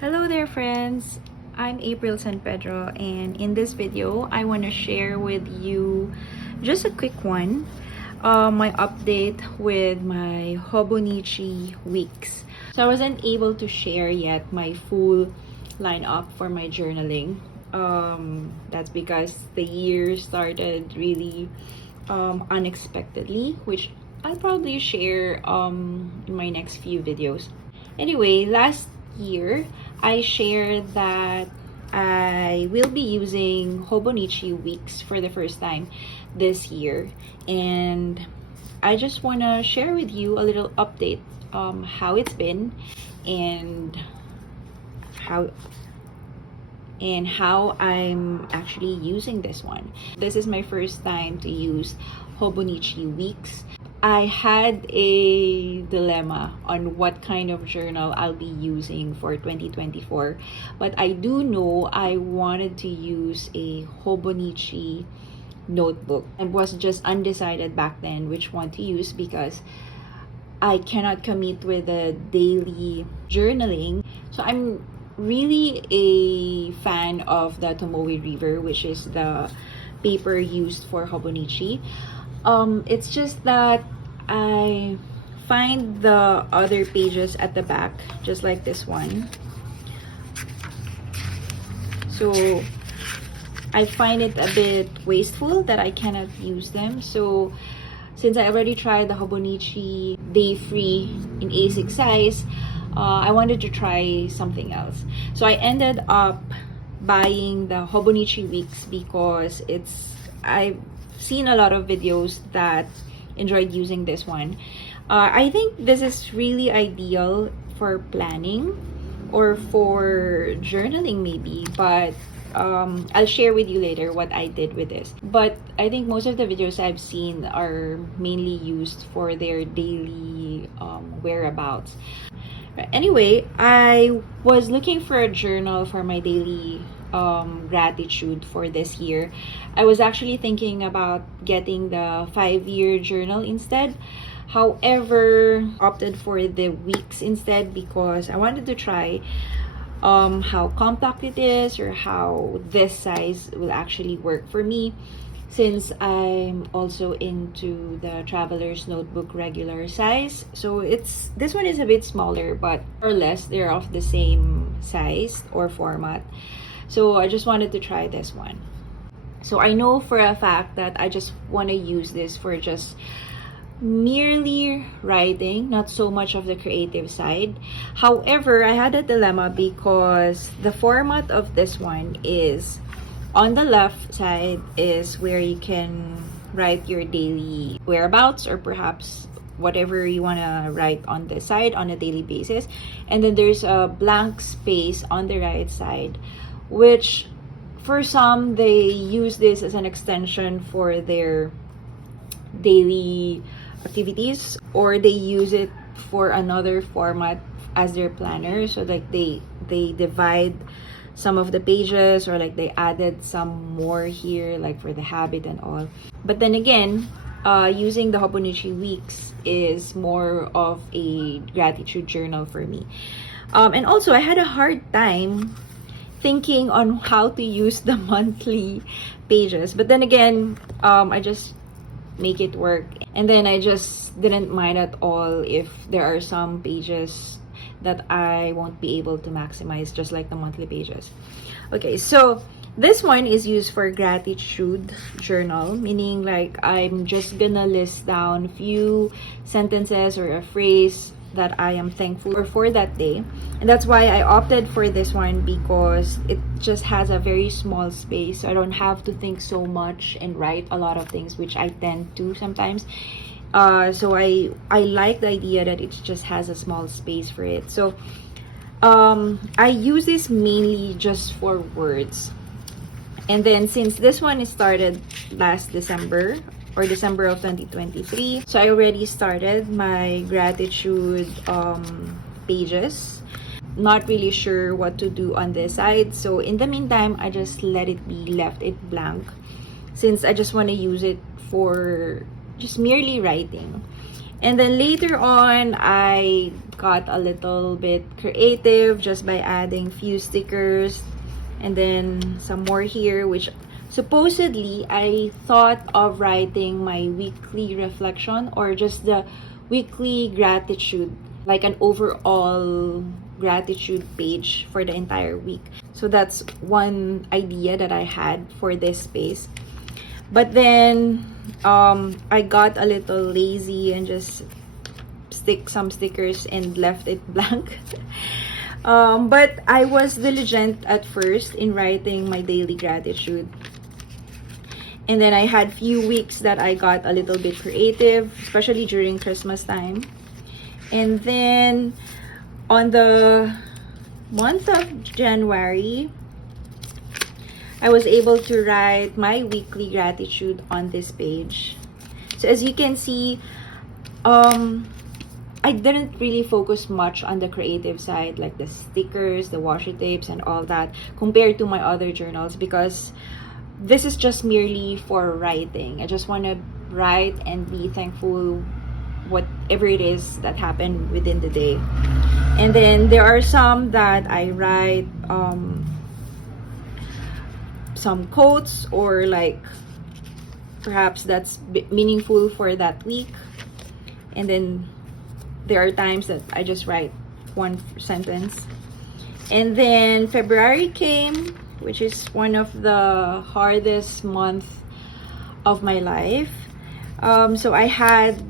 Hello there friends, I'm April San Pedro, and in this video I want to share with you just a quick one, my update with my Hobonichi Weeks. So I wasn't able to share yet my full lineup for my journaling. That's because the year started really unexpectedly, which I'll probably share in my next few videos. Anyway, last year I shared that I will be using Hobonichi Weeks for the first time this year, and I just want to share with you a little update how it's been and how I'm actually using this one. This is my first time to use Hobonichi Weeks. I had a dilemma on what kind of journal I'll be using for 2024, but I do know I wanted to use a Hobonichi notebook. I was just undecided back then which one to use because I cannot commit with the daily journaling. So I'm really a fan of the Tomoe River, which is the paper used for Hobonichi. It's just that I find the other pages at the back, just like this one. So I find it a bit wasteful that I cannot use them. So since I already tried the Hobonichi Day Free in A6 size, I wanted to try something else. So I ended up buying the Hobonichi Weeks because I've seen a lot of videos that enjoyed using this one. I think this is really ideal for planning or for journaling maybe, but I'll share with you later what I did with this. But I think most of the videos I've seen are mainly used for their daily whereabouts. Anyway, I was looking for a journal for my daily gratitude for this year. I was actually thinking about getting the 5-year journal instead. However, opted for the weeks instead because I wanted to try how compact it is or how this size will actually work for me, since I'm also into the traveler's notebook regular size. So this one is a bit smaller, but more or less they're of the same size or format. So I just wanted to try this one. So I know for a fact that I just want to use this for just merely writing, not so much of the creative side. However, I had a dilemma because the format of this one is on the left side is where you can write your daily whereabouts or perhaps whatever you want to write on the side on a daily basis, and then there's a blank space on the right side, which for some they use this as an extension for their daily activities, or they use it for another format as their planner. So like they divide some of the pages, or like they added some more here like for the habit and all. But then again, using the Hobonichi Weeks is more of a gratitude journal for me. And also I had a hard time thinking on how to use the monthly pages, but then again, I just make it work, and then I just didn't mind at all if there are some pages that I won't be able to maximize, just like the monthly pages. Okay, so this one is used for gratitude journal, meaning like I'm just gonna list down a few sentences or a phrase that I am thankful for that day. And that's why I opted for this one, because it just has a very small space, so I don't have to think so much and write a lot of things, which I tend to sometimes. So I like the idea that it just has a small space for it. So I use this mainly just for words. And then since this one is started last December or December of 2023, so I already started my gratitude pages. Not really sure what to do on this side, so in the meantime I just left it blank, since I just want to use it for just merely writing. And then later on, I got a little bit creative just by adding few stickers and then some more here, which supposedly I thought of writing my weekly reflection or just the weekly gratitude, like an overall gratitude page for the entire week. So that's one idea that I had for this space. But then I got a little lazy and just stick some stickers and left it blank. But I was diligent at first in writing my daily gratitude. And then I had few weeks that I got a little bit creative, especially during Christmas time. And then on the month of January, I was able to write my weekly gratitude on this page. So as you can see, I didn't really focus much on the creative side, like the stickers, the washi tapes, and all that, compared to my other journals, because this is just merely for writing. I just want to write and be thankful whatever it is that happened within the day. And then there are some that I write some quotes, or like perhaps that's meaningful for that week. And then there are times that I just write one sentence. And then February came, which is one of the hardest month of my life. So I had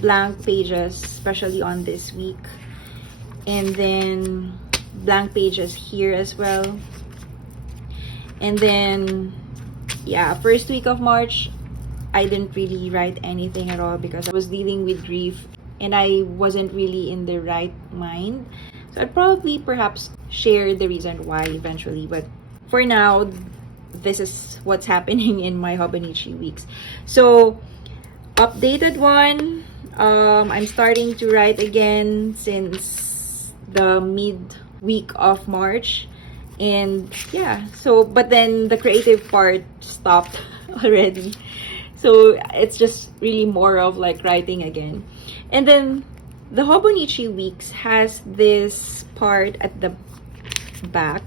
blank pages, especially on this week. And then blank pages here as well. And then, yeah, first week of March, I didn't really write anything at all because I was dealing with grief and I wasn't really in the right mind. So I'd probably perhaps share the reason why eventually. But for now, this is what's happening in my Hobinichi Weeks. So, updated one. I'm starting to write again since the mid-week of March. And yeah, so, but then the creative part stopped already. So it's just really more of like writing again. And then the Hobonichi Weeks has this part at the back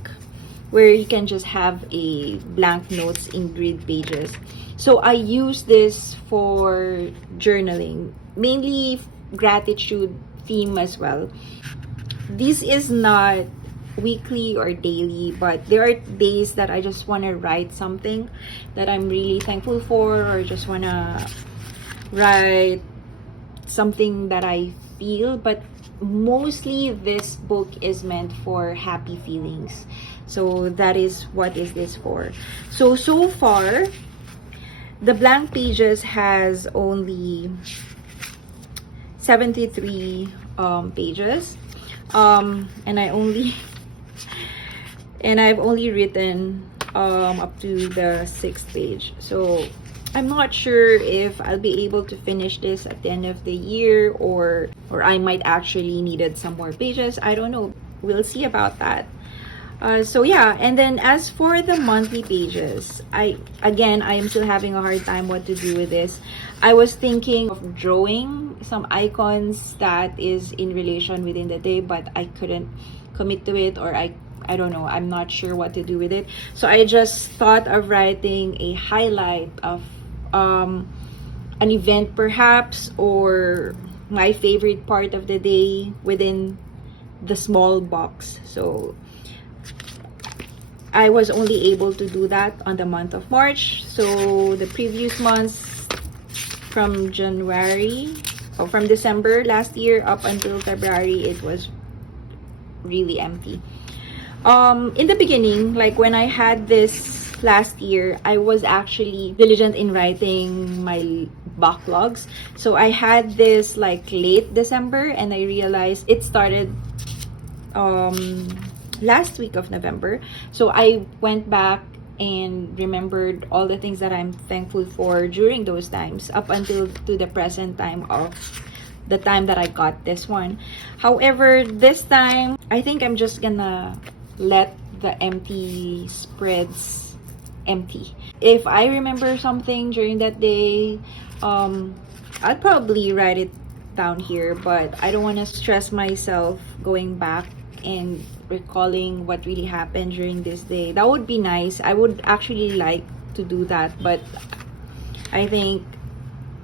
where you can just have a blank notes in grid pages. So I use this for journaling, mainly gratitude theme as well. This is not weekly or daily, but there are days that I just want to write something that I'm really thankful for, or just want to write something that I feel. But mostly this book is meant for happy feelings. So that is what is this for. So far the blank pages has only 73 pages, and I've only written up to the 6th page. So I'm not sure if I'll be able to finish this at the end of the year, or I might actually needed some more pages. I don't know. We'll see about that. So yeah, and then as for the monthly pages, I am still having a hard time what to do with this. I was thinking of drawing some icons that is in relation within the day, but I couldn't commit to it, or I don't know, I'm not sure what to do with it. So I just thought of writing a highlight of an event perhaps, or my favorite part of the day within the small box. So I was only able to do that on the month of March. So the previous months, from December last year up until February, it was really empty. In the beginning, like when I had this last year, I was actually diligent in writing my backlogs. So I had this like late December, and I realized it started last week of November. So I went back and remembered all the things that I'm thankful for during those times up until to the present time of the time that I got this one. However, this time I think I'm just gonna let the empty spreads empty. If I remember something during that day, I'd probably write it down here, but I don't want to stress myself going back and recalling what really happened during this day. That would be nice. I would actually like to do that, but I think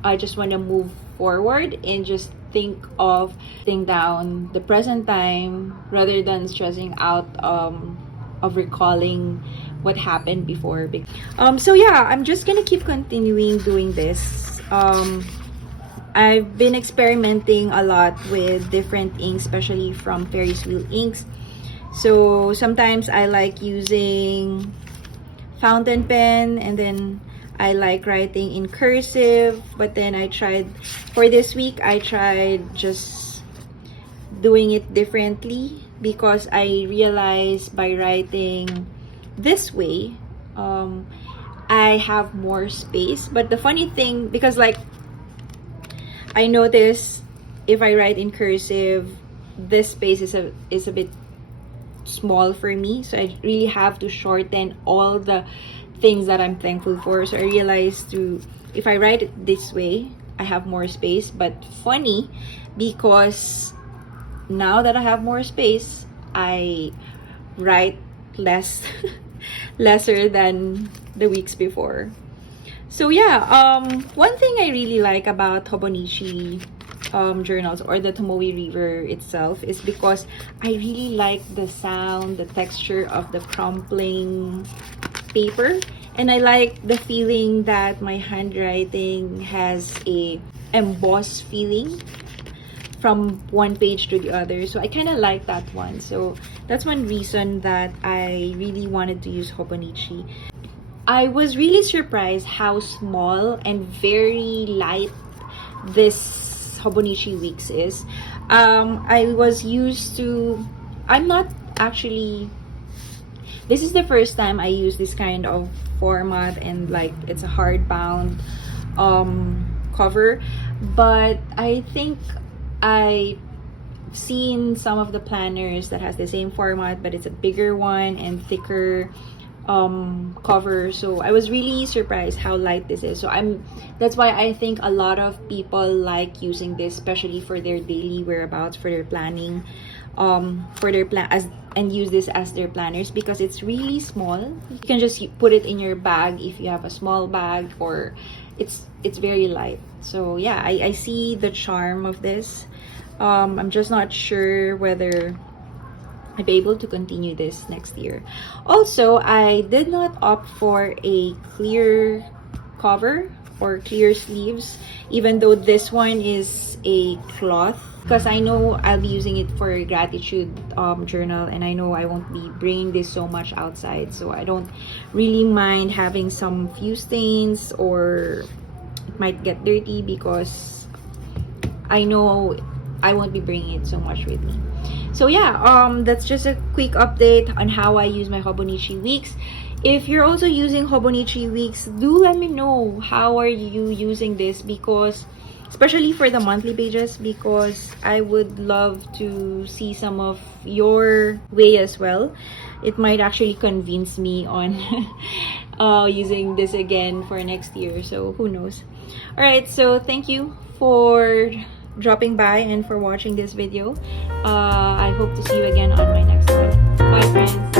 I just want to move forward and just think of thing down the present time rather than stressing out of recalling what happened before. So yeah, I'm just gonna keep continuing doing this. I've been experimenting a lot with different inks, especially from Ferris wheel inks. So sometimes I like using fountain pen, and then I like writing in cursive. But then for this week, I tried just doing it differently because I realized by writing this way, I have more space. But the funny thing, because like I notice if I write in cursive, this space is a bit small for me, so I really have to shorten all the things that I'm thankful for. So I realized if I write it this way, I have more space. But funny, because now that I have more space, I write lesser than the weeks before. So yeah, one thing I really like about Hobonichi journals or the Tomoe River itself is because I really like the sound, the texture of the crumpling paper, and I like the feeling that my handwriting has a embossed feeling from one page to the other. So I kind of like that one. So that's one reason that I really wanted to use Hobonichi. I was really surprised how small and very light this Hobonichi Weeks is. I was used to, I'm not actually, this is the first time I use this kind of format, and like it's a hardbound cover, but I think I've seen some of the planners that has the same format, but it's a bigger one and thicker cover. So I was really surprised how light this is. So that's why I think a lot of people like using this, especially for their daily whereabouts, for their planning, for their and use this as their planners because it's really small. You can just put it in your bag if you have a small bag, or it's very light. So yeah, I see the charm of this. I'm just not sure whether I'll be able to continue this next year. Also, I did not opt for a clear cover or clear sleeves, even though this one is a cloth, because I know I'll be using it for a gratitude journal, and I know I won't be bringing this so much outside, so I don't really mind having some few stains or it might get dirty because I know I won't be bringing it so much with me. So yeah, that's just a quick update on how I use my Hobonichi Weeks. If you're also using Hobonichi Weeks, do let me know how are you using this, because especially for the monthly pages, because I would love to see some of your way as well. It might actually convince me on using this again for next year, so who knows. Alright, so thank you for dropping by and for watching this video. I hope to see you again on my next one. Bye friends.